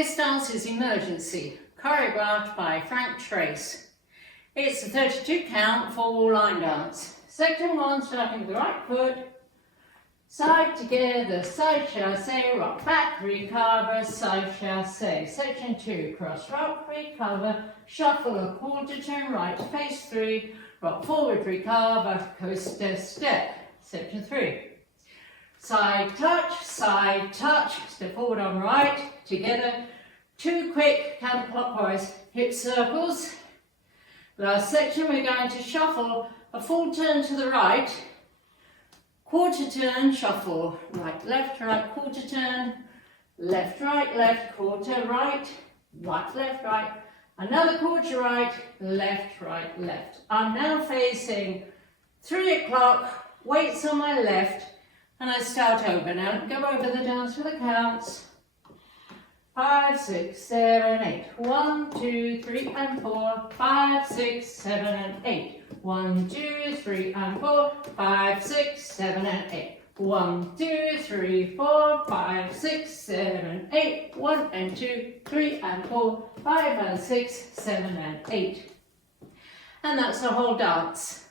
This dance is Emergency, choreographed by Frank Trace. It's a 32 count four-wall line dance. Section 1, starting with the right foot, side together, side chassé, rock back, recover, side chassé. Section 2, cross rock, recover, shuffle a quarter turn right, face 3, rock forward, recover, coaster step. Section 3, side touch, step forward on right, together, 2 quick counterclockwise hip circles. Last section, we're going to shuffle a full turn to the right, quarter turn, shuffle, right, left, quarter turn, left, quarter, right, left, right, another quarter right, left. I'm now facing 3 o'clock, weights on my left, and I start over. Now go over the dance for the counts. 5, 6, 7, 8. 1, 2, 3, and 4. 5, 6, 7, and 8. 1, 2, 3, and 4. 5, 6, 7, and 8. 1, 2, 3, 4, 5, 6, 7, 8. 1 and 2, 3 and 4, 5 and 6, 7 and 8. And that's the whole dance.